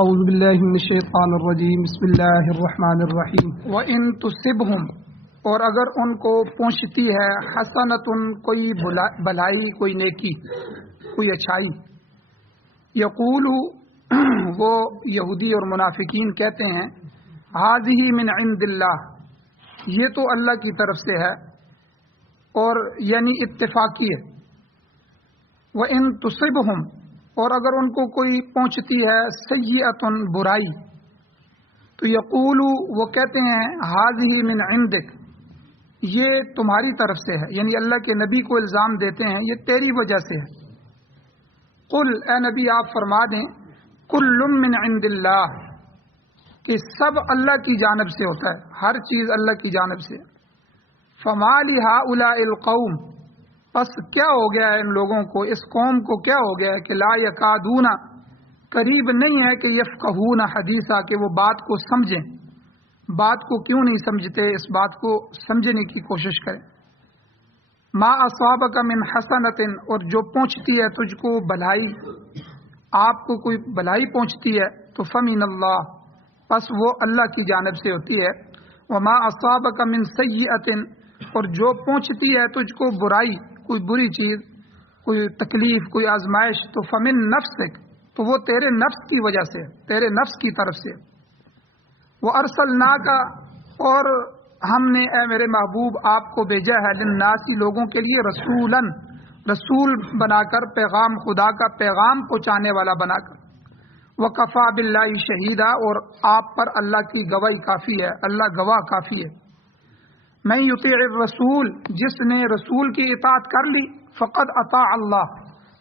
اعوذ باللہ من الشیطان الرجیم بسم اللہ الرحمن الرحیم وَإِن تُصِبْهُمْ اور اگر ان کو پہنچتی ہے حسنۃ کوئی بھلائی کوئی نیکی کوئی اچھائی یقولو وہ یہودی اور منافقین کہتے ہیں ھذہ من عند اللہ یہ تو اللہ کی طرف سے ہے اور یعنی اتفاقی ہے وَإِن تُصِبْهُمْ اور اگر ان کو کوئی پہنچتی ہے سیئۃ برائی تو یقولو وہ کہتے ہیں ھذہ من عندک یہ تمہاری طرف سے ہے یعنی اللہ کے نبی کو الزام دیتے ہیں یہ تیری وجہ سے ہے قل اے نبی آپ فرما دیں کل من عند اللہ کہ سب اللہ کی جانب سے ہوتا ہے ہر چیز اللہ کی جانب سے فما لہؤلاء القوم پس کیا ہو گیا ہے ان لوگوں کو اس قوم کو کیا ہو گیا ہے کہ لا یکادون قریب نہیں ہے کہ یفقہون حدیثا کہ وہ بات کو سمجھیں بات کو کیوں نہیں سمجھتے اس بات کو سمجھنے کی کوشش کریں ما اصابک من حسنۃ اور جو پہنچتی ہے تجھ کو بھلائی آپ کو کوئی بھلائی پہنچتی ہے تو فمن اللہ پس وہ اللہ کی جانب سے ہوتی ہے وما اصابک من سیئۃ اور جو پہنچتی ہے تجھ کو برائی کوئی بری چیز کوئی تکلیف کوئی آزمائش تو فمن نفسک تو وہ تیرے نفس کی وجہ سے تیرے نفس کی طرف سے وہ ارسلناک اور ہم نے اے میرے محبوب آپ کو بھیجا ہے للناس لوگوں کے لیے رسولاً رسول بنا کر پیغام خدا کا پیغام پہنچانے والا بنا کر وکفا باللہ شہیدہ اور آپ پر اللہ کی گواہی کافی ہے اللہ گواہ کافی ہے من یطیع الرسول جس نے رسول کی اطاعت کر لی فقد اطاع اللہ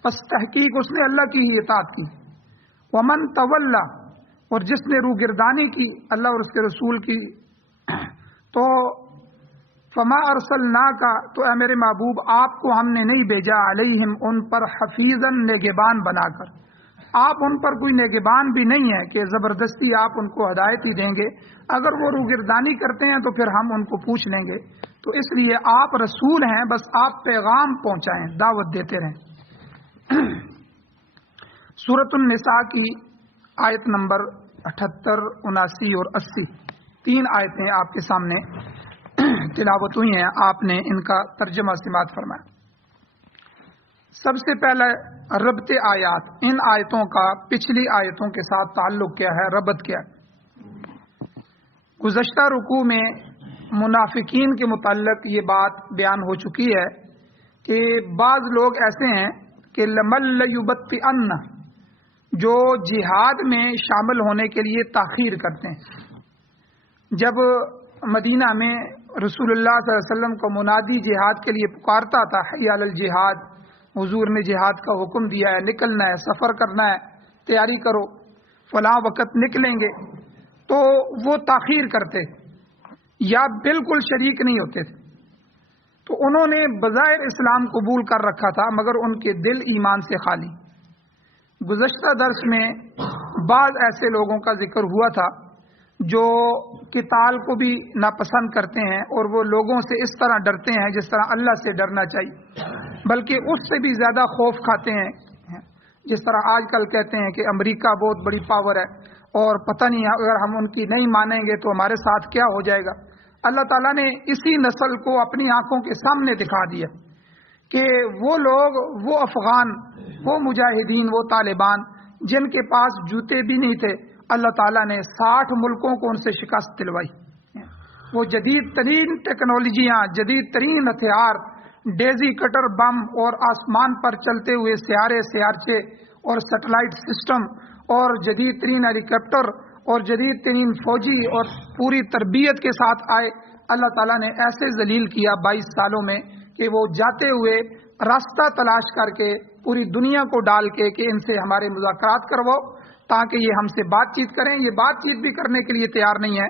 پس تحقیق اس نے اللہ کی ہی اطاعت کی ومن تولی اور جس نے روگردانی کی اللہ اور اس کے رسول کی تو فما ارسلناک تو اے میرے محبوب آپ کو ہم نے نہیں بھیجا علیہم ان پر حفیظا نگہبان بنا کر آپ ان پر کوئی نگہبان بھی نہیں ہے کہ زبردستی آپ ان کو ہدایت ہی دیں گے اگر وہ روگردانی کرتے ہیں تو پھر ہم ان کو پوچھ لیں گے تو اس لیے آپ رسول ہیں بس آپ پیغام پہنچائیں دعوت دیتے رہیں سورۃ النساء کی آیت نمبر 78 79 اور 80 تین آیتیں آپ کے سامنے تلاوت ہوئی ہیں آپ نے ان کا ترجمہ سماعت فرمایا سب سے پہلے ربط آیات ان آیتوں کا پچھلی آیتوں کے ساتھ تعلق کیا ہے ربط کیا ہے گزشتہ رکوع میں منافقین کے متعلق یہ بات بیان ہو چکی ہے کہ بعض لوگ ایسے ہیں کہ لمل یبطئن جو جہاد میں شامل ہونے کے لیے تاخیر کرتے ہیں جب مدینہ میں رسول اللہ صلی اللہ علیہ وسلم کو منادی جہاد کے لیے پکارتا تھا حی علی الجہاد حضور نے جہاد کا حکم دیا ہے نکلنا ہے سفر کرنا ہے تیاری کرو فلاں وقت نکلیں گے تو وہ تاخیر کرتے یا بالکل شریک نہیں ہوتے تھے تو انہوں نے بظاہر اسلام قبول کر رکھا تھا مگر ان کے دل ایمان سے خالی گزشتہ درس میں بعض ایسے لوگوں کا ذکر ہوا تھا جو قتال کو بھی ناپسند کرتے ہیں اور وہ لوگوں سے اس طرح ڈرتے ہیں جس طرح اللہ سے ڈرنا چاہیے بلکہ اس سے بھی زیادہ خوف کھاتے ہیں جس طرح آج کل کہتے ہیں کہ امریکہ بہت بڑی پاور ہے اور پتہ نہیں اگر ہم ان کی نہیں مانیں گے تو ہمارے ساتھ کیا ہو جائے گا اللہ تعالیٰ نے اسی نسل کو اپنی آنکھوں کے سامنے دکھا دیا کہ وہ لوگ وہ افغان وہ مجاہدین وہ طالبان جن کے پاس جوتے بھی نہیں تھے اللہ تعالیٰ نے 60 ملکوں کو ان سے شکست دلوائی وہ جدید ترین ٹیکنالوجیاں جدید ترین ہتھیار ڈیزی کٹر بم اور آسمان پر چلتے ہوئے سیارے سیارچے اور سیٹلائٹ سسٹم اور جدید ترین ہیلی کاپٹر اور جدید ترین فوجی اور پوری تربیت کے ساتھ آئے اللہ تعالیٰ نے ایسے ذلیل کیا 22 سالوں میں کہ وہ جاتے ہوئے راستہ تلاش کر کے پوری دنیا کو ڈال کے کہ ان سے ہمارے مذاکرات کرواؤ تاکہ یہ ہم سے بات چیت کریں یہ بات چیت بھی کرنے کے لیے تیار نہیں ہے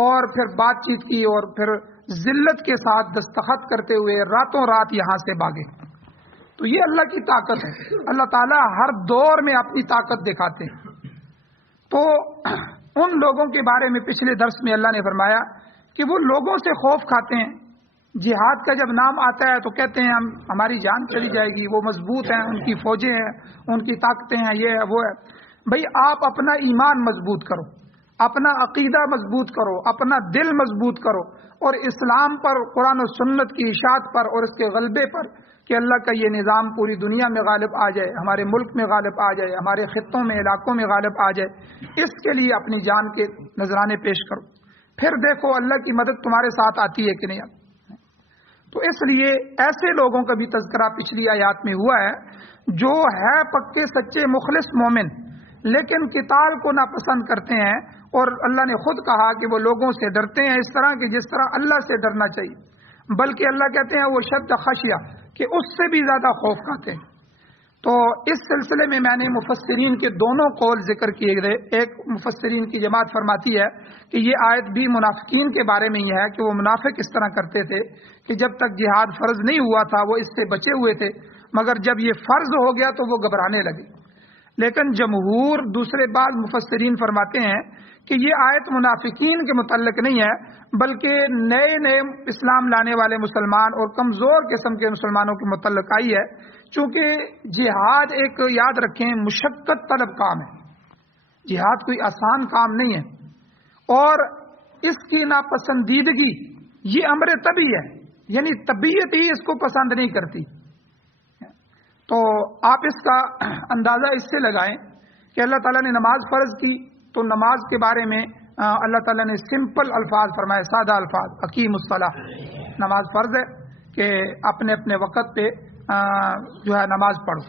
اور پھر بات چیت کی اور پھر ذلت کے ساتھ دستخط کرتے ہوئے راتوں رات یہاں سے بھاگے تو یہ اللہ کی طاقت ہے اللہ تعالیٰ ہر دور میں اپنی طاقت دکھاتے ہیں تو ان لوگوں کے بارے میں پچھلے درس میں اللہ نے فرمایا کہ وہ لوگوں سے خوف کھاتے ہیں جہاد کا جب نام آتا ہے تو کہتے ہیں ہماری جان چلی جائے گی وہ مضبوط ہیں ان کی فوجیں ہیں ان کی طاقتیں ہیں یہ ہے وہ ہے بھئی آپ اپنا ایمان مضبوط کرو، اپنا عقیدہ مضبوط کرو، اپنا دل مضبوط کرو، اور اسلام پر، قرآن و سنت کی اشاعت پر اور اس کے غلبے پر، کہ اللہ کا یہ نظام پوری دنیا میں غالب آ جائے، ہمارے ملک میں غالب آ جائے، ہمارے خطوں میں، علاقوں میں غالب آ جائے، اس کے لیے اپنی جان کے نذرانے پیش کرو، پھر دیکھو اللہ کی مدد تمہارے ساتھ آتی ہے کہ نہیں آتی۔ تو اس لیے ایسے لوگوں کا بھی تذکرہ پچھلی آیات میں ہوا ہے جو ہے پکے سچے مخلص مومن، لیکن قتال کو ناپسند کرتے ہیں، اور اللہ نے خود کہا کہ وہ لوگوں سے ڈرتے ہیں اس طرح کہ جس طرح اللہ سے ڈرنا چاہیے، بلکہ اللہ کہتے ہیں وہ شد خشیہ، کہ اس سے بھی زیادہ خوف کھاتے ہیں۔ تو اس سلسلے میں میں نے مفسرین کے دونوں قول ذکر کیے گئے۔ ایک مفسرین کی جماعت فرماتی ہے کہ یہ آیت بھی منافقین کے بارے میں یہ ہے کہ وہ منافق اس طرح کرتے تھے کہ جب تک جہاد فرض نہیں ہوا تھا وہ اس سے بچے ہوئے تھے، مگر جب یہ فرض ہو گیا تو وہ گھبرانے لگے۔ لیکن جمہور دوسرے بعض مفسرین فرماتے ہیں کہ یہ آیت منافقین کے متعلق نہیں ہے، بلکہ نئے نئے اسلام لانے والے مسلمان اور کمزور قسم کے مسلمانوں کے متعلق آئی ہے، چونکہ جہاد ایک یاد رکھیں مشقت طلب کام ہے، جہاد کوئی آسان کام نہیں ہے، اور اس کی ناپسندیدگی یہ امر طبعی ہے، یعنی طبیعت ہی اس کو پسند نہیں کرتی۔ تو آپ اس کا اندازہ اس سے لگائیں کہ اللہ تعالیٰ نے نماز فرض کی تو نماز کے بارے میں اللہ تعالیٰ نے سمپل الفاظ فرمائے، سادہ الفاظ، اقیم الصلاۃ، نماز فرض ہے کہ اپنے اپنے وقت پہ جو ہے نماز پڑھو۔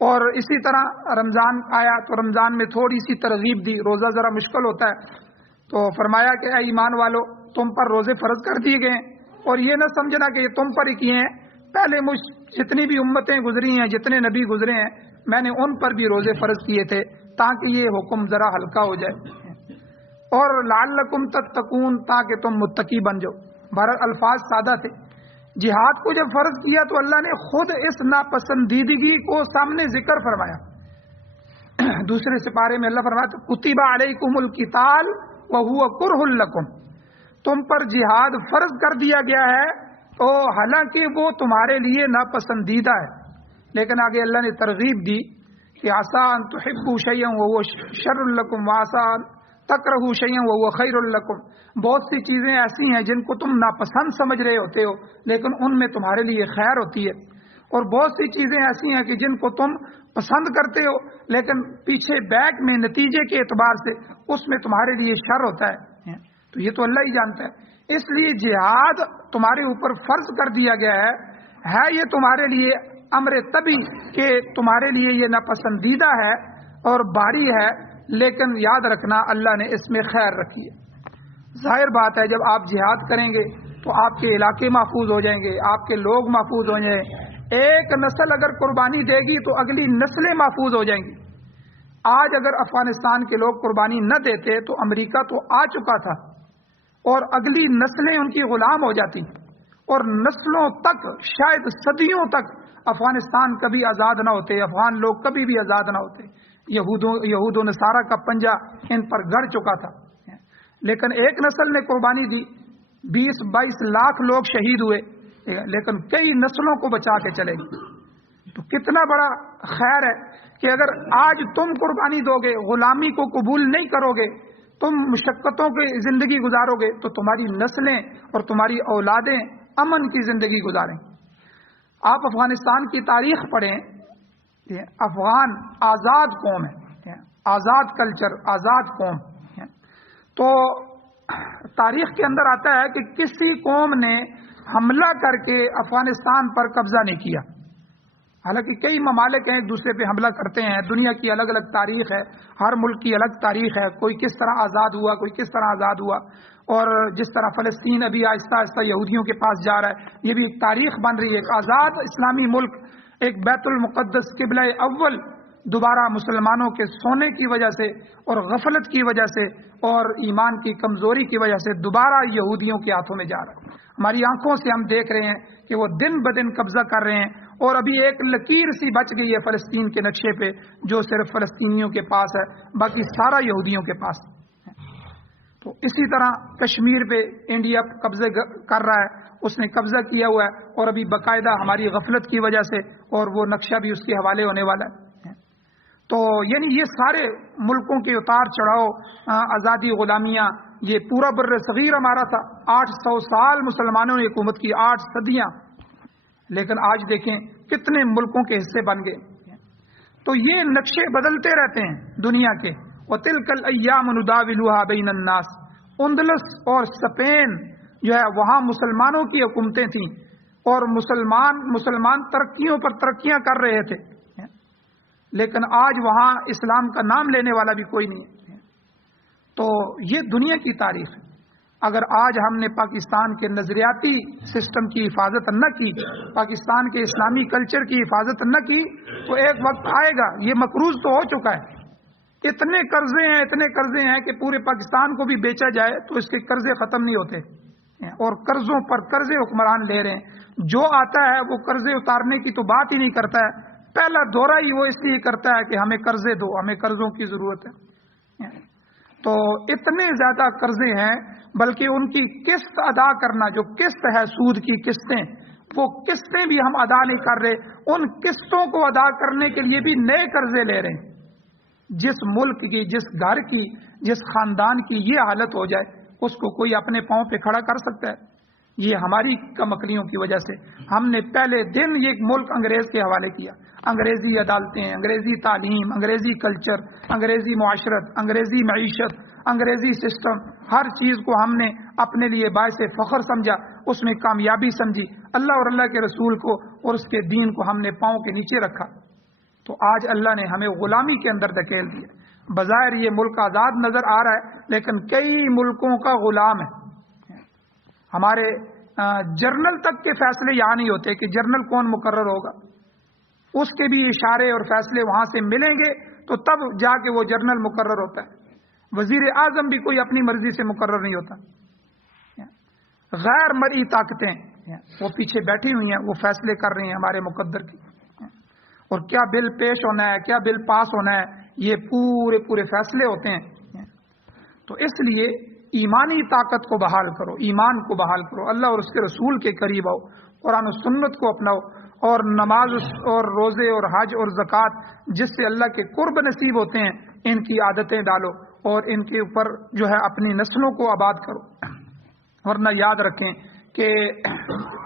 اور اسی طرح رمضان آیا تو رمضان میں تھوڑی سی ترغیب دی، روزہ ذرا مشکل ہوتا ہے تو فرمایا کہ اے ایمان والو تم پر روزے فرض کر دیے گئے ہیں، اور یہ نہ سمجھنا کہ یہ تم پر ہی کیے ہیں، پہلے جتنی بھی امتیں گزری ہیں، جتنے نبی گزرے ہیں، میں نے ان پر بھی روزے فرض کیے تھے تاکہ یہ حکم ذرا ہلکا ہو جائے، اور لعلکم تتقون، تاکہ تم متقی بن جاؤ۔ بہرحال الفاظ سادہ تھے۔ جہاد کو جب فرض کیا تو اللہ نے خود اس ناپسندیدگی کو سامنے ذکر فرمایا۔ دوسرے سپارے میں اللہ فرمایا کتب علیکم القتال وہو کرہ لکم، تم پر جہاد فرض کر دیا گیا ہے تو حالانکہ وہ تمہارے لیے ناپسندیدہ ہے، لیکن آگے اللہ نے ترغیب دی کہ عسیٰ ان تحبوا شیئا وہو شر لکم وعسیٰ ان تکرہوا شیئا وہو خیر لکم، بہت سی چیزیں ایسی ہیں جن کو تم ناپسند سمجھ رہے ہوتے ہو لیکن ان میں تمہارے لیے خیر ہوتی ہے، اور بہت سی چیزیں ایسی ہیں کہ جن کو تم پسند کرتے ہو لیکن پیچھے بیک میں نتیجے کے اعتبار سے اس میں تمہارے لیے شر ہوتا ہے، تو یہ تو اللہ ہی جانتا ہے۔ اس لیے جہاد تمہارے اوپر فرض کر دیا گیا ہے یہ تمہارے لیے امر طبعی کہ تمہارے لیے یہ ناپسندیدہ ہے اور بھاری ہے، لیکن یاد رکھنا اللہ نے اس میں خیر رکھی ہے۔ ظاہر بات ہے جب آپ جہاد کریں گے تو آپ کے علاقے محفوظ ہو جائیں گے، آپ کے لوگ محفوظ ہو جائیں گے، ایک نسل اگر قربانی دے گی تو اگلی نسلیں محفوظ ہو جائیں گی۔ آج اگر افغانستان کے لوگ قربانی نہ دیتے تو امریکہ تو آ چکا تھا اور اگلی نسلیں ان کی غلام ہو جاتی، اور نسلوں تک، شاید صدیوں تک افغانستان کبھی آزاد نہ ہوتے، افغان لوگ کبھی بھی آزاد نہ ہوتے، یہود و نصارہ کا پنجہ ان پر گڑ چکا تھا، لیکن ایک نسل نے قربانی دی، 20-22 لاکھ لوگ شہید ہوئے، لیکن کئی نسلوں کو بچا کے چلے گی۔ تو کتنا بڑا خیر ہے کہ اگر آج تم قربانی دو گے، غلامی کو قبول نہیں کرو گے، تم مشقتوں کی زندگی گزارو گے تو تمہاری نسلیں اور تمہاری اولادیں امن کی زندگی گزاریں۔ آپ افغانستان کی تاریخ پڑھیں، افغان آزاد قوم ہے، آزاد کلچر، آزاد قوم، تو تاریخ کے اندر آتا ہے کہ کسی قوم نے حملہ کر کے افغانستان پر قبضہ نہیں کیا، حالانکہ کئی ممالک ہیں ایک دوسرے پہ حملہ کرتے ہیں، دنیا کی الگ الگ تاریخ ہے، ہر ملک کی الگ تاریخ ہے، کوئی کس طرح آزاد ہوا، کوئی کس طرح آزاد ہوا، اور جس طرح فلسطین ابھی آہستہ آہستہ یہودیوں کے پاس جا رہا ہے، یہ بھی ایک تاریخ بن رہی ہے۔ ایک آزاد اسلامی ملک، ایک بیت المقدس قبلہ اول دوبارہ مسلمانوں کے سونے کی وجہ سے اور غفلت کی وجہ سے اور ایمان کی کمزوری کی وجہ سے دوبارہ یہودیوں کے ہاتھوں میں جا رہا ہے۔ ہماری آنکھوں سے ہم دیکھ رہے ہیں کہ وہ دن بدن قبضہ کر رہے ہیں، اور ابھی ایک لکیر سی بچ گئی ہے فلسطین کے نقشے پہ جو صرف فلسطینیوں کے پاس ہے، باقی سارا یہودیوں کے پاس ہے۔ تو اسی طرح کشمیر پہ انڈیا قبضے کر رہا ہے، اس نے قبضہ کیا ہوا ہے، اور ابھی باقاعدہ ہماری غفلت کی وجہ سے اور وہ نقشہ بھی اس کے حوالے ہونے والا ہے۔ تو یعنی یہ سارے ملکوں کے اتار چڑھاؤ، آزادی، غلامیاں، یہ پورا بر صغیر ہمارا تھا، 800 سال مسلمانوں نے حکومت کی، 8 صدیاں، لیکن آج دیکھیں کتنے ملکوں کے حصے بن گئے۔ تو یہ نقشے بدلتے رہتے ہیں دنیا کے۔ وَتِلْكَ الْأَيَّامُ نُدَاوِلُهَا بَيْنَ النَّاسِ، اندلس اور اسپین جو ہے وہاں مسلمانوں کی حکومتیں تھیں اور مسلمان ترقیوں پر ترقیاں کر رہے تھے، لیکن آج وہاں اسلام کا نام لینے والا بھی کوئی نہیں ہے۔ تو یہ دنیا کی تاریخ ہے۔ اگر آج ہم نے پاکستان کے نظریاتی سسٹم کی حفاظت نہ کی، پاکستان کے اسلامی کلچر کی حفاظت نہ کی، تو ایک وقت آئے گا، یہ مقروض تو ہو چکا ہے، اتنے قرضے ہیں کہ پورے پاکستان کو بھی بیچا جائے تو اس کے قرضے ختم نہیں ہوتے، اور قرضوں پر قرضے حکمران لے رہے ہیں۔ جو آتا ہے وہ قرضے اتارنے کی تو بات ہی نہیں کرتا ہے، پہلا دورہ ہی وہ اس لیے کرتا ہے کہ ہمیں قرضے دو، ہمیں قرضوں کی ضرورت ہے۔ تو اتنے زیادہ قرضے ہیں، بلکہ ان کی قسط ادا کرنا، جو قسط ہے سود کی قسطیں، وہ قسطیں بھی ہم ادا نہیں کر رہے، ان قسطوں کو ادا کرنے کے لیے بھی نئے قرضے لے رہے ہیں۔ جس ملک کی، جس گھر کی، جس خاندان کی یہ حالت ہو جائے، اس کو کوئی اپنے پاؤں پہ کھڑا کر سکتا ہے؟ یہ ہماری کم عقلیوں کی وجہ سے ہم نے پہلے دن یہ ملک انگریز کے حوالے کیا۔ انگریزی عدالتیں، انگریزی تعلیم، انگریزی کلچر، انگریزی معاشرت، انگریزی معیشت، انگریزی سسٹم، ہر چیز کو ہم نے اپنے لیے باعث فخر سمجھا، اس میں کامیابی سمجھی، اللہ اور اللہ کے رسول کو اور اس کے دین کو ہم نے پاؤں کے نیچے رکھا۔ تو آج اللہ نے ہمیں غلامی کے اندر دھکیل دیا۔ بظاہر یہ ملک آزاد نظر آ رہا ہے، لیکن کئی ملکوں کا غلام ہے۔ ہمارے جرنل تک کے فیصلے یہاں نہیں ہوتے کہ جرنل کون مقرر ہوگا، اس کے بھی اشارے اور فیصلے وہاں سے ملیں گے تو تب جا کے وہ جرنل مقرر ہوتا ہے۔ وزیر اعظم بھی کوئی اپنی مرضی سے مقرر نہیں ہوتا، غیر مرئی طاقتیں وہ پیچھے بیٹھی ہوئی ہیں، وہ فیصلے کر رہی ہیں ہمارے مقدر کی، اور کیا بل پیش ہونا ہے، کیا بل پاس ہونا ہے، یہ پورے فیصلے ہوتے ہیں۔ تو اس لیے ایمانی طاقت کو بحال کرو، ایمان کو بحال کرو، اللہ اور اس کے رسول کے قریب آؤ، قرآن و سنت کو اپناؤ، اور نماز اور روزے اور حج اور زکوٰۃ جس سے اللہ کے قرب نصیب ہوتے ہیں، ان کی عادتیں ڈالو اور ان کے اوپر جو ہے اپنی نسلوں کو آباد کرو۔ ورنہ یاد رکھیں کہ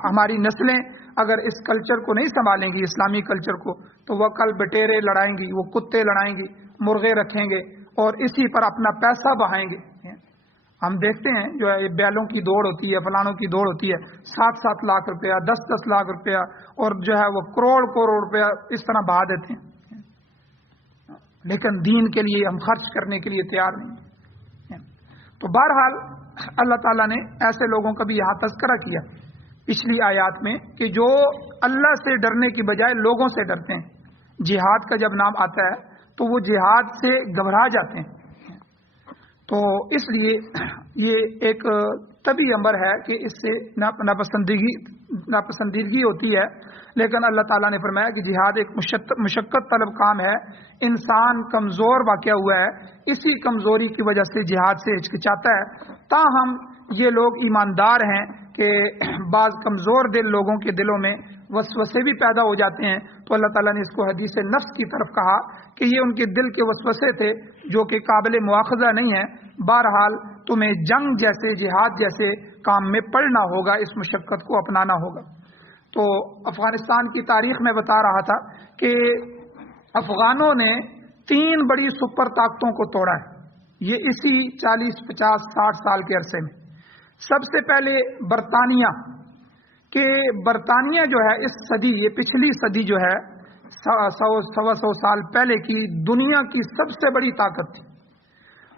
ہماری نسلیں اگر اس کلچر کو نہیں سنبھالیں گی، اسلامی کلچر کو، تو وہ کل بٹیرے لڑائیں گی، وہ کتے لڑائیں گی، مرغے رکھیں گے اور اسی پر اپنا پیسہ بہائیں گے۔ ہم دیکھتے ہیں جو ہے بیلوں کی دوڑ ہوتی ہے، فلانوں کی دوڑ ہوتی ہے، 7-7 لاکھ روپیہ، 10-10 لاکھ روپیہ، اور جو ہے وہ کروڑ روپیہ اس طرح بہا دیتے ہیں، لیکن دین کے لیے ہم خرچ کرنے کے لیے تیار نہیں۔ تو بہرحال اللہ تعالیٰ نے ایسے لوگوں کا بھی یہاں تذکرہ کیا پچھلی آیات میں کہ جو اللہ سے ڈرنے کی بجائے لوگوں سے ڈرتے ہیں۔ جہاد کا جب نام آتا ہے تو وہ جہاد سے گھبرا جاتے ہیں۔ تو اس لیے یہ ایک طبی امر ہے کہ اس سے ناپسندیدگی ہوتی ہے، لیکن اللہ تعالیٰ نے فرمایا کہ جہاد ایک مشقت طلب کام ہے، انسان کمزور واقع ہوا ہے، اسی کمزوری کی وجہ سے جہاد سے ہچکچاتا ہے۔ تاہم یہ لوگ ایماندار ہیں کہ بعض کمزور دل لوگوں کے دلوں میں وسوسے بھی پیدا ہو جاتے ہیں، تو اللہ تعالیٰ نے اس کو حدیث نفس کی طرف کہا کہ یہ ان کے دل کے وسوسے تھے جو کہ قابل مواخذہ نہیں ہے۔ بہرحال تمہیں جنگ جیسے، جہاد جیسے کام میں پڑنا ہوگا، اس مشقت کو اپنانا ہوگا۔ تو افغانستان کی تاریخ میں بتا رہا تھا کہ افغانوں نے 3 بڑی سپر طاقتوں کو توڑا ہے، یہ اسی 40 50 60 سال کے عرصے میں۔ سب سے پہلے برطانیہ، کہ برطانیہ جو ہے اس صدی، یہ پچھلی صدی جو ہے 100 سال پہلے کی دنیا کی سب سے بڑی طاقت تھی۔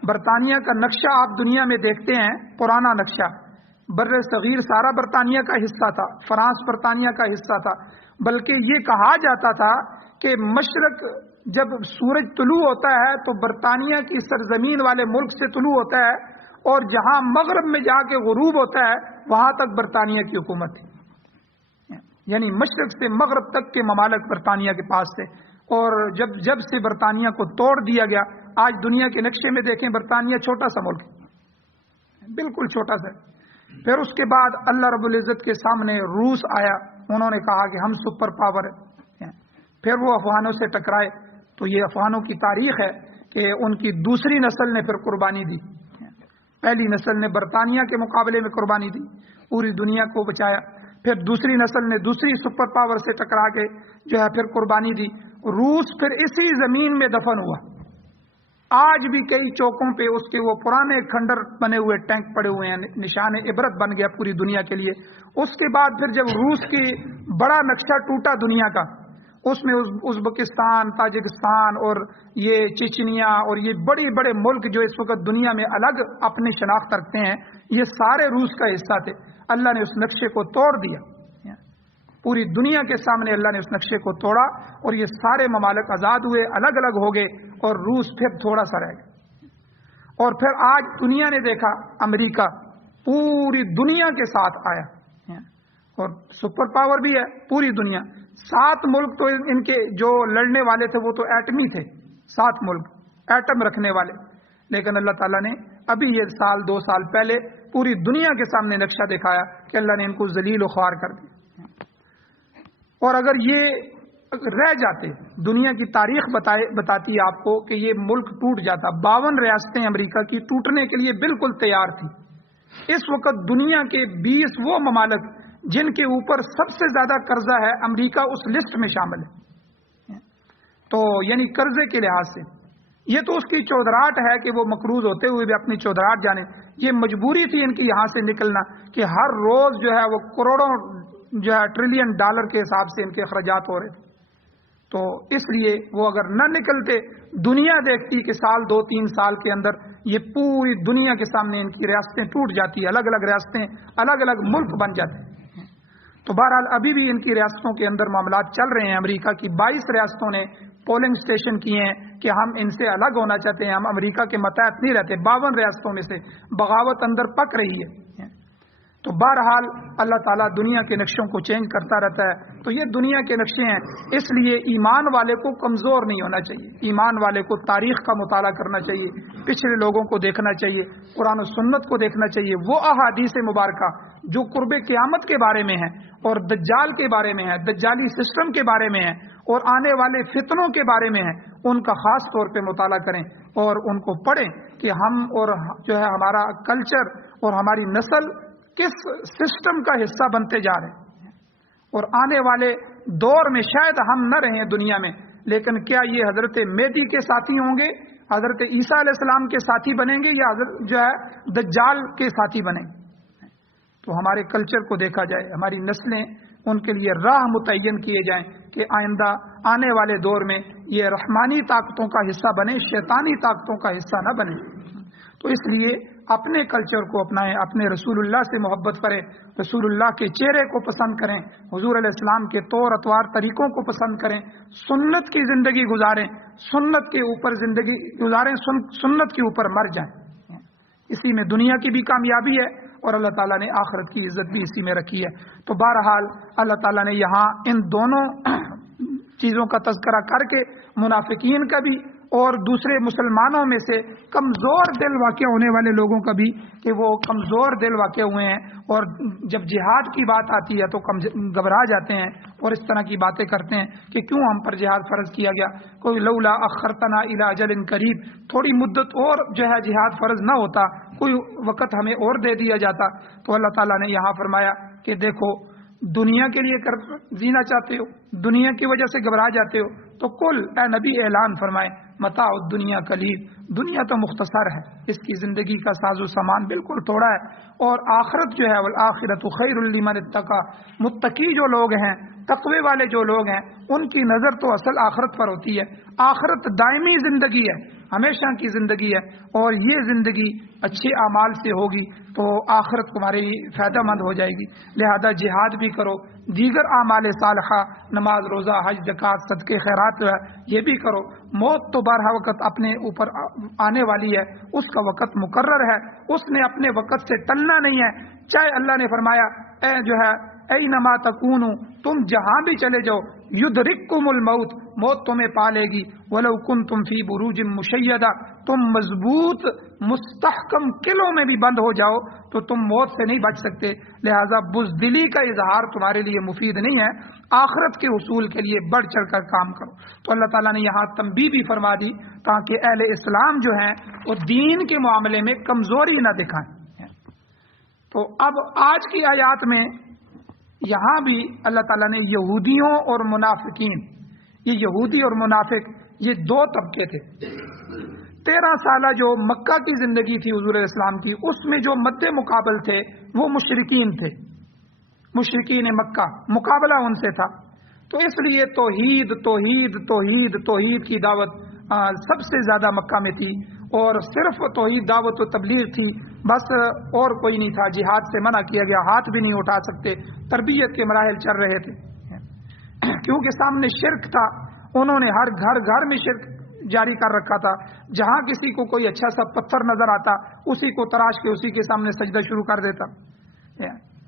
برطانیہ کا نقشہ آپ دنیا میں دیکھتے ہیں، پرانا نقشہ، بر صغیر سارا برطانیہ کا حصہ تھا، فرانس برطانیہ کا حصہ تھا، بلکہ یہ کہا جاتا تھا کہ مشرق جب سورج طلوع ہوتا ہے تو برطانیہ کی سرزمین والے ملک سے طلوع ہوتا ہے، اور جہاں مغرب میں جا کے غروب ہوتا ہے وہاں تک برطانیہ کی حکومت تھی، یعنی مشرق سے مغرب تک کے ممالک برطانیہ کے پاس تھے۔ اور جب سے برطانیہ کو توڑ دیا گیا، آج دنیا کے نقشے میں دیکھیں برطانیہ چھوٹا سا ملک ہے، بالکل چھوٹا سا۔ پھر اس کے بعد اللہ رب العزت کے سامنے روس آیا، انہوں نے کہا کہ ہم سپر پاور ہیں، پھر وہ افغانوں سے ٹکرائے، تو یہ افغانوں کی تاریخ ہے کہ ان کی دوسری نسل نے پھر قربانی دی. پہلی نسل نے برطانیہ کے مقابلے میں قربانی دی، پوری دنیا کو بچایا. پھر دوسری نسل نے دوسری سپر پاور سے ٹکرا کے جو ہے پھر قربانی دی. روس پھر اسی زمین میں دفن ہوا. آج بھی کئی چوکوں پہ اس کے وہ پرانے کھنڈر بنے ہوئے ٹینک پڑے ہوئے ہیں، نشان عبرت بن گیا پوری دنیا کے لیے. اس کے بعد پھر جب روس کی بڑا نقشہ ٹوٹا دنیا کا، اس میں ازبکستان، تاجکستان اور یہ چچنیا اور یہ بڑے بڑے ملک جو اس وقت دنیا میں الگ اپنی شناخت رکھتے ہیں، یہ سارے روس کا حصہ تھے. اللہ نے اس نقشے کو توڑ دیا. پوری دنیا کے سامنے اللہ نے اس نقشے کو توڑا اور یہ سارے ممالک آزاد ہوئے، الگ الگ ہو گئے اور روس پھر تھوڑا سا رہ گیا. اور پھر آج دنیا نے دیکھا امریکہ پوری دنیا کے ساتھ آیا اور سپر پاور بھی ہے پوری دنیا. 7 ملک تو ان کے جو لڑنے والے تھے وہ تو ایٹمی تھے، 7 ملک ایٹم رکھنے والے. لیکن اللہ تعالیٰ نے ابھی یہ 2 سال پہلے پوری دنیا کے سامنے نقشہ دکھایا کہ اللہ نے ان کو ذلیل و خوار کر دیا. اور اگر یہ رہ جاتے، دنیا کی تاریخ بتاتی ہے آپ کو کہ یہ ملک ٹوٹ جاتا. 52 ریاستیں امریکہ کی ٹوٹنے کے لیے بالکل تیار تھی. اس وقت دنیا کے 20 وہ ممالک جن کے اوپر سب سے زیادہ قرضہ ہے، امریکہ اس لسٹ میں شامل ہے. تو یعنی قرضے کے لحاظ سے یہ تو اس کی چودراہٹ ہے کہ وہ مقروض ہوتے ہوئے بھی اپنی چودراہٹ جانے. یہ مجبوری تھی ان کی یہاں سے نکلنا کہ ہر روز جو ہے وہ کروڑوں جو ہے ٹریلین ڈالر کے حساب سے ان کے اخراجات ہو رہے تھے. تو اس لیے وہ اگر نہ نکلتے، دنیا دیکھتی کہ سال 2-3 سال کے اندر یہ پوری دنیا کے سامنے ان کی ریاستیں ٹوٹ جاتی، الگ الگ ریاستیں، الگ الگ ملک بن جاتے. تو بہرحال ابھی بھی ان کی ریاستوں کے اندر معاملات چل رہے ہیں. امریکہ کی 22 ریاستوں نے پولنگ سٹیشن کیے ہیں کہ ہم ان سے الگ ہونا چاہتے ہیں، ہم امریکہ کے متحد نہیں رہتے. 52 ریاستوں میں سے بغاوت اندر پک رہی ہے. تو بہرحال اللہ تعالیٰ دنیا کے نقشوں کو چینج کرتا رہتا ہے. تو یہ دنیا کے نقشے ہیں. اس لیے ایمان والے کو کمزور نہیں ہونا چاہیے. ایمان والے کو تاریخ کا مطالعہ کرنا چاہیے، پچھلے لوگوں کو دیکھنا چاہیے، قرآن و سنت کو دیکھنا چاہیے. وہ احادیث مبارکہ جو قرب قیامت کے بارے میں ہیں اور دجال کے بارے میں ہیں، دجالی سسٹم کے بارے میں ہیں اور آنے والے فتنوں کے بارے میں ہیں، ان کا خاص طور پہ مطالعہ کریں اور ان کو پڑھیں کہ ہم اور جو ہے ہمارا کلچر اور ہماری نسل کس سسٹم کا حصہ بنتے جا رہے ہیں. اور آنے والے دور میں شاید ہم نہ رہیں دنیا میں، لیکن کیا یہ حضرت مہدی کے ساتھی ہوں گے، حضرت عیسیٰ علیہ السلام کے ساتھی بنیں گے، یا جو ہے دجال کے ساتھی بنیں گے؟ تو ہمارے کلچر کو دیکھا جائے، ہماری نسلیں ان کے لیے راہ متعین کیے جائیں کہ آئندہ آنے والے دور میں یہ رحمانی طاقتوں کا حصہ بنے، شیطانی طاقتوں کا حصہ نہ بنے. تو اس لیے اپنے کلچر کو اپنائیں، اپنے رسول اللہ سے محبت کریں، رسول اللہ کے چہرے کو پسند کریں، حضور علیہ السلام کے طور اطوار طریقوں کو پسند کریں، سنت کی زندگی گزاریں، سنت کے اوپر زندگی گزاریں، سنت کے اوپر مر جائیں. اسی میں دنیا کی بھی کامیابی ہے اور اللہ تعالیٰ نے آخرت کی عزت بھی اسی میں رکھی ہے. تو بہرحال اللہ تعالیٰ نے یہاں ان دونوں چیزوں کا تذکرہ کر کے منافقین کا بھی اور دوسرے مسلمانوں میں سے کمزور دل واقع ہونے والے لوگوں کا بھی کہ وہ کمزور دل واقع ہوئے ہیں اور جب جہاد کی بات آتی ہے تو گھبرا جاتے ہیں اور اس طرح کی باتیں کرتے ہیں کہ کیوں ہم پر جہاد فرض کیا گیا، کوئی لولا اخرتنا الی اجل قریب، تھوڑی مدت اور جو ہے جہاد فرض نہ ہوتا، کوئی وقت ہمیں اور دے دیا جاتا. تو اللہ تعالیٰ نے یہاں فرمایا کہ دیکھو دنیا کے لیے جینا چاہتے ہو، دنیا کی وجہ سے گھبرا جاتے ہو، تو کل اے نبی اعلان فرمائے متاع الدنیا قلیل، دنیا تو مختصر ہے، اس کی زندگی کا ساز و سامان بالکل تھوڑا ہے، اور آخرت جو ہے والآخرۃ خیر لمن اتقی، متقی جو لوگ ہیں، تقوی والے جو لوگ ہیں، ان کی نظر تو اصل آخرت پر ہوتی ہے. آخرت دائمی زندگی ہے، ہمیشہ کی زندگی ہے، اور یہ زندگی اچھے اعمال سے ہوگی تو آخرت تمہارے فائدہ مند ہو جائے گی. لہذا جہاد بھی کرو، دیگر اعمال صالحہ، نماز روزہ حج زکوٰۃ صدقے خیرات جو ہے یہ بھی کرو. موت تو بارہا وقت اپنے اوپر آنے والی ہے، اس کا وقت مقرر ہے، اس نے اپنے وقت سے ٹلنا نہیں ہے. چاہے اللہ نے فرمایا اے جو ہے اینما تکونوا تم جہاں بھی چلے جاؤ یدرککم الموت، موت تمہیں پا لے گی، ولو کنتم فی بروج مشیدہ، تم مضبوط مستحکم قلعوں میں بھی بند ہو جاؤ تو تم موت سے نہیں بچ سکتے، لہذا بزدلی کا اظہار تمہارے لیے مفید نہیں ہے، آخرت کے حصول کے لیے بڑھ چڑھ کر کام کرو۔ تو اللہ تعالیٰ نے یہاں تنبیہ بھی فرما دی تاکہ اہل اسلام جو ہیں وہ دین کے معاملے میں کمزوری نہ دکھائیں۔ تو اب آج کی آیات میں یہاں بھی اللہ تعالیٰ نے یہودیوں اور منافقین، یہ یہودی اور منافق یہ دو طبقے تھے۔ 13 سالہ جو مکہ کی زندگی تھی حضور علیہ السلام کی، اس میں جو مد مقابل تھے وہ مشرکین تھے، مشرکین مکہ، مقابلہ ان سے تھا۔ تو اس لیے توحید توحید توحید توحید کی دعوت سب سے زیادہ مکہ میں تھی، اور صرف توحید دعوت و تبلیغ تھی، بس اور کوئی نہیں تھا۔ جہاد سے منع کیا گیا، ہاتھ بھی نہیں اٹھا سکتے، تربیت کے مراحل چل رہے تھے کیونکہ سامنے شرک تھا، انہوں نے ہر گھر میں شرک جاری کر رکھا تھا، جہاں کسی کو کوئی اچھا سا پتھر نظر آتا اسی کو تراش کے اسی کے سامنے سجدہ شروع کر دیتا،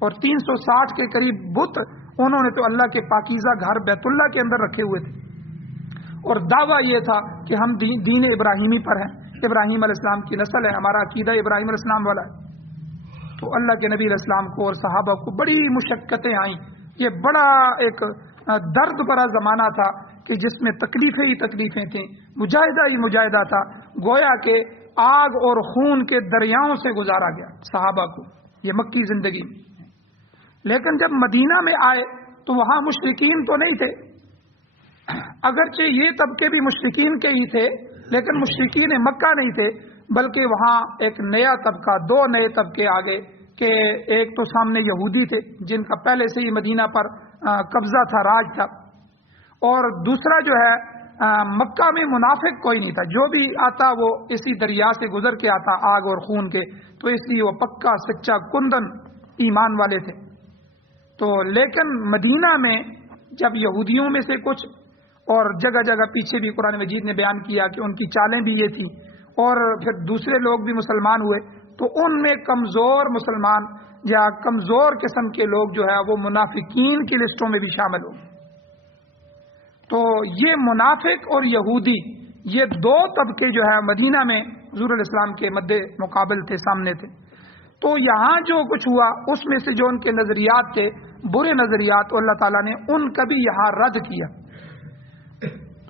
اور 360 کے قریب بت انہوں نے تو اللہ کے پاکیزہ گھر بیت اللہ کے اندر رکھے ہوئے تھے، اور دعویٰ یہ تھا کہ ہم دین ابراہیمی پر ہیں، ابراہیم علیہ السلام کی نسل ہے، ہمارا عقیدہ ابراہیم علیہ السلام والا ہے۔ تو اللہ کے نبی علیہ السلام کو اور صحابہ کو بڑی مشقتیں آئیں، یہ بڑا ایک درد بھرا زمانہ تھا کہ جس میں تکلیفیں ہی تکلیفیں تھیں، مجاہدہ ہی مجاہدہ تھا، گویا کہ آگ اور خون کے دریاؤں سے گزارا گیا صحابہ کو یہ مکی زندگی۔ لیکن جب مدینہ میں آئے تو وہاں مشرکین تو نہیں تھے، اگرچہ یہ طبقے بھی مشرکین کے ہی تھے لیکن مشرکین مکہ نہیں تھے، بلکہ وہاں ایک نیا طبقہ، دو نئے طبقے آ گئے کہ ایک تو سامنے یہودی تھے جن کا پہلے سے ہی مدینہ پر قبضہ تھا، راج تھا، اور دوسرا جو ہے مکہ میں منافق کوئی نہیں تھا، جو بھی آتا وہ اسی دریا سے گزر کے آتا آگ اور خون کے، تو اس لیے وہ پکا سچا کندن ایمان والے تھے۔ تو لیکن مدینہ میں جب یہودیوں میں سے کچھ، اور جگہ جگہ پیچھے بھی قرآن مجید نے بیان کیا کہ ان کی چالیں بھی یہ تھی، اور پھر دوسرے لوگ بھی مسلمان ہوئے، تو ان میں کمزور مسلمان یا کمزور قسم کے لوگ جو ہے وہ منافقین کی لسٹوں میں بھی شامل ہو۔ تو یہ منافق اور یہودی یہ دو طبقے جو ہے مدینہ میں حضور علیہ السلام کے مد مقابل تھے، سامنے تھے۔ تو یہاں جو کچھ ہوا اس میں سے جو ان کے نظریات تھے برے نظریات، اور اللہ تعالیٰ نے ان کا بھی یہاں رد کیا۔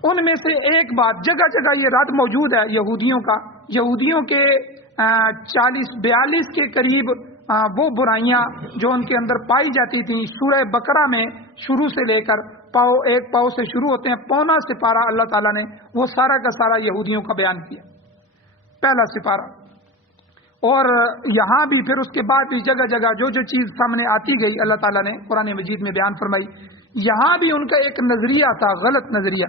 ان میں سے ایک بات، جگہ جگہ یہ رد موجود ہے یہودیوں کا، یہودیوں کے 40-42 کے قریب وہ برائیاں جو ان کے اندر پائی جاتی تھیں، سورہ بقرہ میں شروع سے لے کر ایک پاؤ سے شروع ہوتے ہیں، پونا سپارہ اللہ تعالیٰ نے وہ سارا کا سارا یہودیوں کا بیان کیا، پہلا سپارہ۔ اور یہاں بھی پھر اس کے بعد بھی جگہ جگہ جو چیز سامنے آتی گئی اللہ تعالیٰ نے قرآن مجید میں بیان فرمائی۔ یہاں بھی ان کا ایک نظریہ تھا، غلط نظریہ،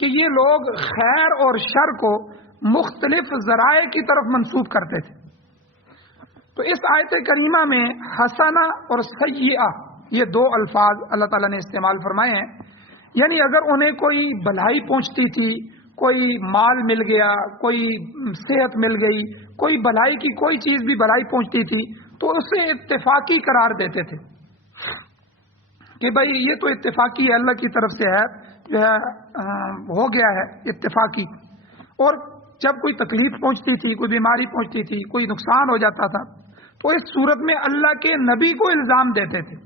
کہ یہ لوگ خیر اور شر کو مختلف ذرائع کی طرف منسوب کرتے تھے۔ تو اس آیت کریمہ میں حسنہ اور سیئہ یہ دو الفاظ اللہ تعالیٰ نے استعمال فرمائے ہیں، یعنی اگر انہیں کوئی بھلائی پہنچتی تھی، کوئی مال مل گیا، کوئی صحت مل گئی، کوئی بھلائی کی کوئی چیز بھی بھلائی پہنچتی تھی تو اسے اتفاقی قرار دیتے تھے کہ بھائی یہ تو اتفاقی ہے، اللہ کی طرف سے ہے، جو ہے ہو گیا ہے اتفاقی۔ اور جب کوئی تکلیف پہنچتی تھی، کوئی بیماری پہنچتی تھی، کوئی نقصان ہو جاتا تھا تو اس صورت میں اللہ کے نبی کو الزام دیتے تھے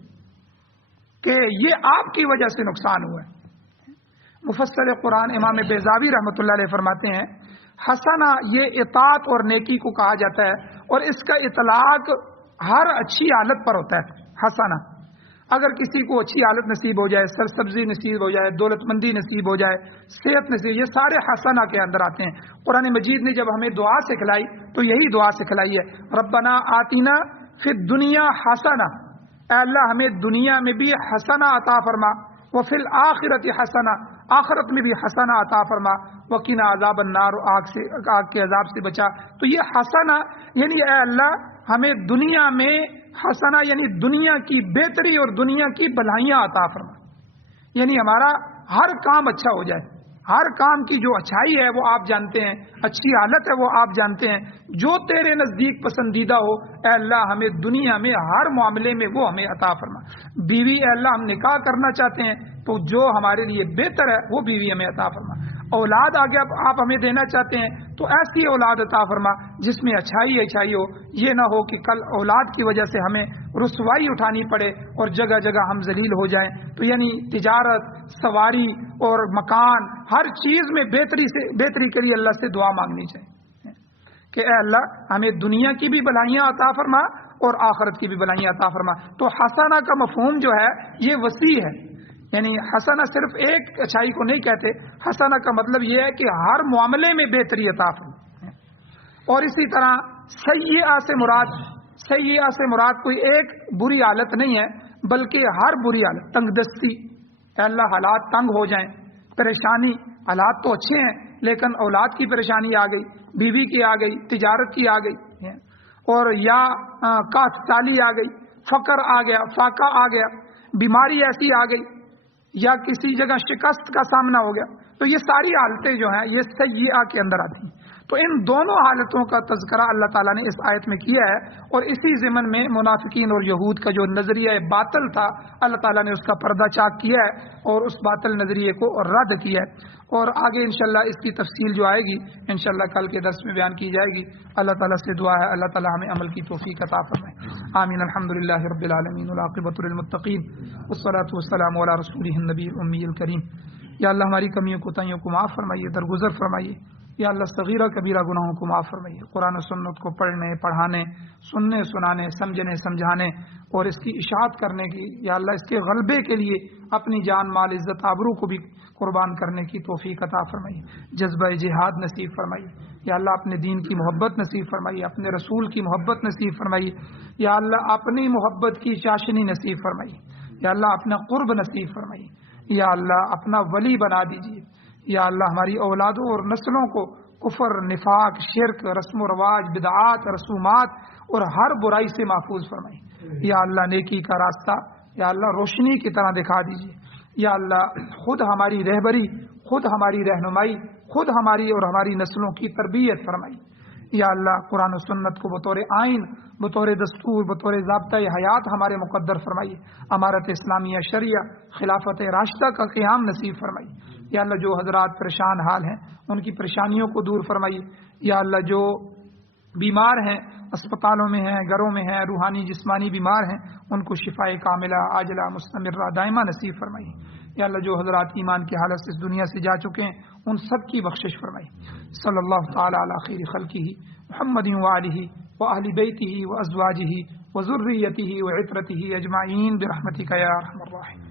کہ یہ آپ کی وجہ سے نقصان ہوا ہے۔ مفسر قرآن امام بیضاوی رحمۃ اللہ علیہ فرماتے ہیں حسنہ یہ اطاعت اور نیکی کو کہا جاتا ہے، اور اس کا اطلاق ہر اچھی حالت پر ہوتا ہے۔ حسنہ اگر کسی کو اچھی حالت نصیب ہو جائے، سرسبزی نصیب ہو جائے، دولت مندی نصیب ہو جائے، صحت نصیب، یہ سارے حسنہ کے اندر آتے ہیں۔ قرآن مجید نے جب ہمیں دعا سکھلائی تو یہی دعا سکھلائی ہے، ربنا آتنا فی الدنیا حسنہ، اے اللہ ہمیں دنیا میں بھی حسنہ عطا فرما، وفی الآخرۃ حسنہ، آخرت میں بھی حسنہ عطا فرما، وقنا عذاب النار، آگ کے عذاب سے بچا۔ تو یہ حسنہ یعنی اے اللہ ہمیں دنیا میں حسنہ یعنی دنیا کی بہتری اور دنیا کی بھلائیاں عطا فرما، یعنی ہمارا ہر کام اچھا ہو جائے، ہر کام کی جو اچھائی ہے وہ آپ جانتے ہیں، اچھی حالت ہے وہ آپ جانتے ہیں، جو تیرے نزدیک پسندیدہ ہو اے اللہ ہمیں دنیا میں ہر معاملے میں وہ ہمیں عطا فرما۔ بیوی اے اللہ ہم نکاح کرنا چاہتے ہیں تو جو ہمارے لیے بہتر ہے وہ بیوی ہمیں عطا فرما۔ اولاد آگے آپ ہمیں دینا چاہتے ہیں تو ایسی اولاد عطا فرما جس میں اچھائی ہو، یہ نہ ہو کہ کل اولاد کی وجہ سے ہمیں رسوائی اٹھانی پڑے اور جگہ جگہ ہم ذلیل ہو جائیں۔ تو یعنی تجارت، سواری اور مکان، ہر چیز میں بہتری کے لیے اللہ سے دعا مانگنی چاہیے کہ اے اللہ ہمیں دنیا کی بھی بھلائیاں عطا فرما اور آخرت کی بھی بھلائیاں عطا فرما۔ تو حسنہ کا مفہوم جو ہے یہ وسیع ہے، یعنی حسنہ صرف ایک اچھائی کو نہیں کہتے، حسنہ کا مطلب یہ ہے کہ ہر معاملے میں بہتری عطا فرما۔ اور اسی طرح سیئہ سے مراد کوئی ایک بری حالت نہیں ہے بلکہ ہر بری حالت، تنگ دستی، اے اللہ حالات تنگ ہو جائیں، پریشانی، حالات تو اچھے ہیں لیکن اولاد کی پریشانی آ گئی، بیوی کی آ گئی، تجارت کی آ گئی، اور یا کاشت سالی آ گئی، فقر آ گیا، فاقہ آ گیا، بیماری ایسی آ گئی یا کسی جگہ شکست کا سامنا ہو گیا، تو یہ ساری حالتیں جو ہیں یہ سیئہ کے اندر آتی ہیں۔ تو ان دونوں حالتوں کا تذکرہ اللہ تعالیٰ نے اس آیت میں کیا ہے، اور اسی ضمن میں منافقین اور یہود کا جو نظریہ باطل تھا اللہ تعالیٰ نے اس کا پردہ چاک کیا ہے اور اس باطل نظریے کو رد کیا ہے۔ اور آگے انشاءاللہ اس کی تفصیل جو آئے گی انشاءاللہ کل کے درس میں بیان کی جائے گی۔ اللہ تعالیٰ سے دعا ہے اللہ تعالیٰ ہمیں عمل کی توفیق عطا فرمائے، آمین۔ الحمدللہ رب العالمین والعاقبۃ للمتقین والصلاۃ والسلام علی رسولہ النبی الامی الکریم۔ یا اللہ ہماری کمیوں کوتاہیوں کو معاف فرمائیے، درگزر فرمائیے، یا اللہ صغیرہ کبیرہ گناہوں کو معاف فرمائیے۔ قرآن و سنت کو پڑھنے، پڑھانے، سننے، سنانے، سمجھنے، سمجھانے اور اس کی اشاعت کرنے کی، یا اللہ اس کے غلبے کے لیے اپنی جان، مال، عزت، آبرو کو بھی قربان کرنے کی توفیق عطا فرمائیے، جذبہ جہاد نصیب فرمائیے۔ یا اللہ اپنے دین کی محبت نصیب فرمائیے، اپنے رسول کی محبت نصیب فرمائیے، یا اللہ اپنی محبت کی چاشنی نصیب فرمائیے، یا اللہ اپنا قرب نصیب فرمائیے، یا اللہ اپنا ولی بنا دیجیے، یا اللہ ہماری اولادوں اور نسلوں کو کفر، نفاق، شرک، رسم و رواج، بدعات، رسومات اور ہر برائی سے محفوظ فرمائیے۔ یا اللہ نیکی کا راستہ یا اللہ روشنی کی طرح دکھا دیجیے، یا اللہ خود ہماری رہبری، خود ہماری رہنمائی، خود ہماری اور ہماری نسلوں کی تربیت فرمائیے۔ یا اللہ قرآن و سنت کو بطور آئین، بطور دستور، بطور ضابطۂ حیات ہمارے مقدر فرمائیے، امارت اسلامیہ شریعہ، خلافت راشدہ کا قیام نصیب فرمائیے۔ یا اللہ جو حضرات پریشان حال ہیں ان کی پریشانیوں کو دور فرمائیے۔ یا اللہ جو بیمار ہیں، اسپتالوں میں ہیں، گھروں میں ہیں، روحانی جسمانی بیمار ہیں، ان کو شفاء کاملہ عاجلہ مستمرہ دائمہ نصیب فرمائیے۔ یا اللہ جو حضرات ایمان کی حالت سے اس دنیا سے جا چکے ہیں ان سب کی بخشش فرمائیے۔ صلی اللہ تعالی علی خیر خلقہ محمد وآلہ وأہل بیتہ وازواجہ وذریتہ وعطرتہ اجمعین برحمتک یا ارحم الراحمین۔